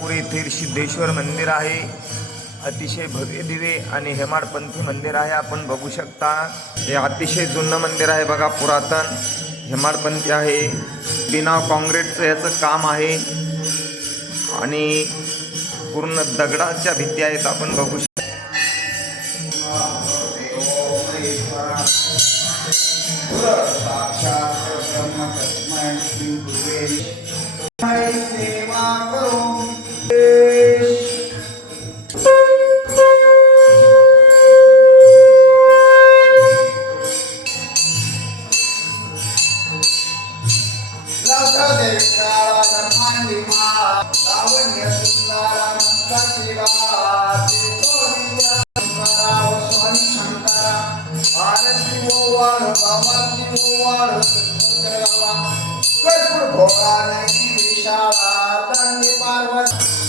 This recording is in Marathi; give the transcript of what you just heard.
पुढे येथील सिद्धेश्वर मंदिर आहे. अतिशय भव्य दिवे आणि हेमाडपंथी मंदिर आहे. आपण बघू शकता हे अतिशय जुनं मंदिर आहे बघा पुरातन. हेमाडपंथी आहे. बिना काँक्रीटचं याचं काम आहे. आणि पूर्ण दगडाच्या भीती आहेत. आपण बघू शकतो. साक्षात विठ्ठला धर्मांगी माळा लावण्य सुंदरा नंदाची बाळा स्वामी शंकरा भारती ओवाळ बाबाची पार्वती